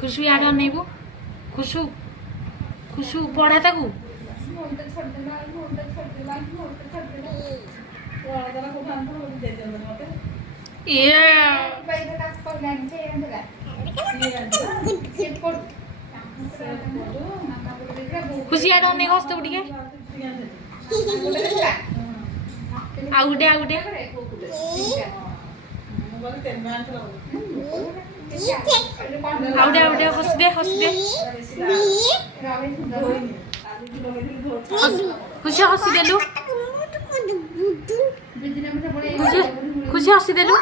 खुशू यार अनेबू खुशू खुशू पढ़ा ताकू खुशी यार अने हस्त टिके आउटे आउटे आउटे आउटे हसबे हसबे खुशी हसी देलु खुशी हसी देलु